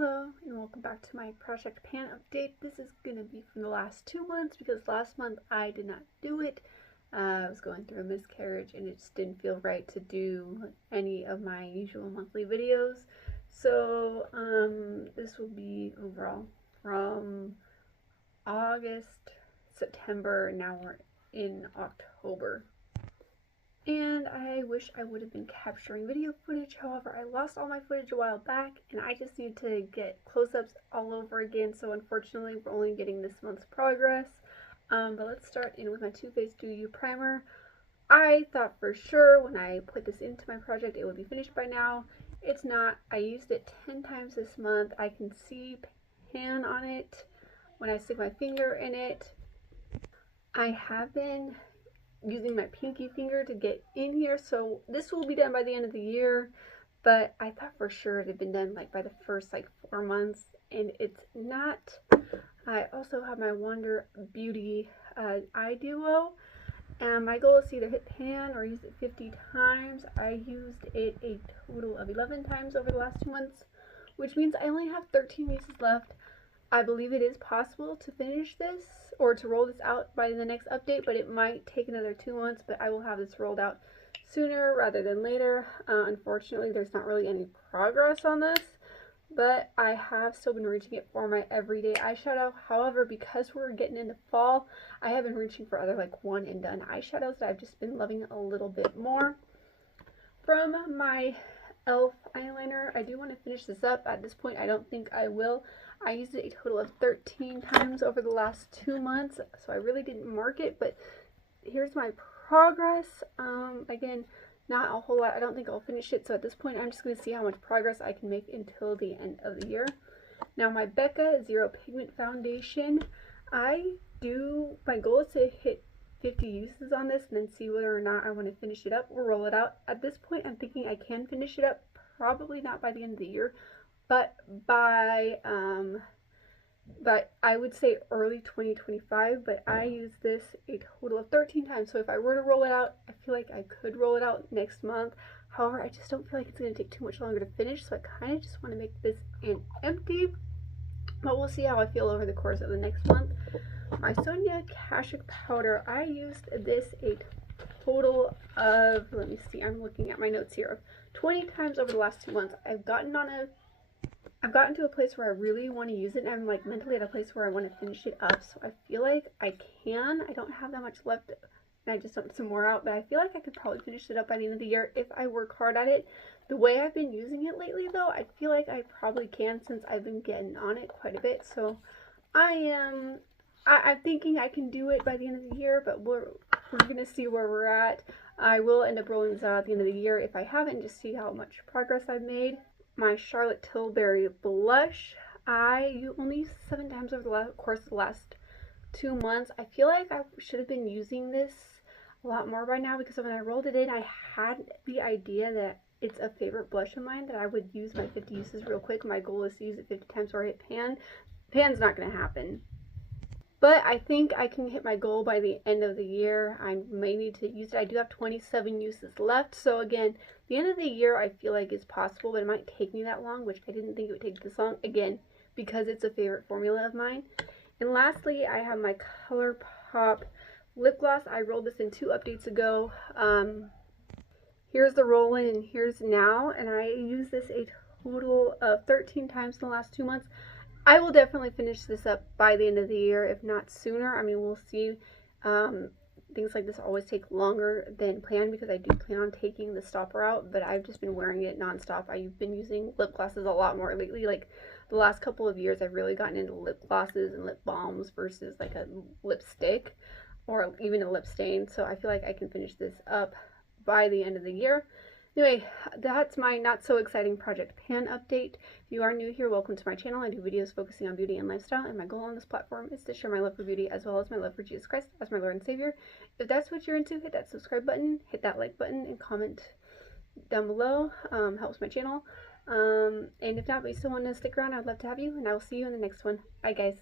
Hello and welcome back to my Project Pan update. This is going to be from the last 2 months because last month I did not do it. I was going through a miscarriage and it just didn't feel right to do any of my usual monthly videos. So this will be overall from August, September, and now we're in October. And I wish I would have been capturing video footage, however I lost all my footage a while back and I just need to get close-ups all over again, so unfortunately we're only getting this month's progress. But let's start in with my Too Faced Do You primer. I thought for sure when I put this into my project it would be finished by now. It's not. I used it 10 times this month. I can see pan on it when I stick my finger in it. I have been using my pinky finger to get in here, so this will be done by the end of the year, but I thought for sure it had been done like by the first 4 months, and it's not. I also have my Wonder Beauty eye duo, and my goal is to either hit pan or use it 50 times. I used it a total of 11 times over the last 2 months, which means I only have 13 uses left. I believe it is possible to finish this or to roll this out by the next update, but it might take another 2 months, but I will have this rolled out sooner rather than later. Unfortunately, there's not really any progress on this, but I have still been reaching it for my everyday eyeshadow. However, because we're getting into fall, I have been reaching for other one and done eyeshadows that I've just been loving a little bit more. From my e.l.f. eyeliner, I do want to finish this up. At this point, I don't think I will. I used it a total of 13 times over the last 2 months, so I really didn't mark it, but here's my progress. Again, not a whole lot. I don't think I'll finish it, so at this point I'm just going to see how much progress I can make until the end of the year. Now my Becca Zero Pigment Foundation, my goal is to hit 50 uses on this and then see whether or not I want to finish it up or roll it out. At this point I'm thinking I can finish it up, probably not by the end of the year, but I would say early 2025. But I used this a total of 13 times, so if I were to roll it out, I feel like I could roll it out next month. However, I just don't feel like it's going to take too much longer to finish, so I kind of just want to make this an empty, but we'll see how I feel over the course of the next month. My Sonia Kashuk powder, I used this a total of, let me see, I'm looking at my notes here, 20 times over the last 2 months. I've gotten to a place where I really want to use it, and I'm mentally at a place where I want to finish it up, so I feel like I can. I don't have that much left, and I just dumped some more out, but I feel like I could probably finish it up by the end of the year if I work hard at it. The way I've been using it lately, though, I feel like I probably can, since I've been getting on it quite a bit, so I'm thinking I can do it by the end of the year, but we're gonna see where we're at. I will end up rolling this out at the end of the year if I haven't, just see how much progress I've made. My Charlotte Tilbury blush, I only used 7 times over the course of the last 2 months. I feel like I should have been using this a lot more by now, because when I rolled it in, I had the idea that it's a favorite blush of mine that I would use my 50 uses real quick. My goal is to use it 50 times or hit pan. Pan's not going to happen, but I think I can hit my goal by the end of the year. I may need to use it. I do have 27 uses left, so again, the end of the year I feel like is possible, but it might take me that long, which I didn't think it would take this long, again, because it's a favorite formula of mine. And lastly, I have my ColourPop lip gloss. I rolled this in 2 updates ago. Here's the roll-in and here's now, and I used this a total of 13 times in the last 2 months. I will definitely finish this up by the end of the year, if not sooner. I mean, we'll see. Things like this always take longer than planned, because I do plan on taking the stopper out, but I've just been wearing it nonstop. I've been using lip glosses a lot more lately. The last couple of years, I've really gotten into lip glosses and lip balms versus a lipstick or even a lip stain. So I feel like I can finish this up by the end of the year. Anyway, that's my not so exciting Project Pan update. If you are new here, welcome to my channel. I do videos focusing on beauty and lifestyle, and my goal on this platform is to share my love for beauty as well as my love for Jesus Christ as my Lord and Savior. If that's what you're into, hit that subscribe button, hit that like button, and comment down below. Helps my channel. And if not, but you still want to stick around, I'd love to have you, and I will see you in the next one. Bye, guys.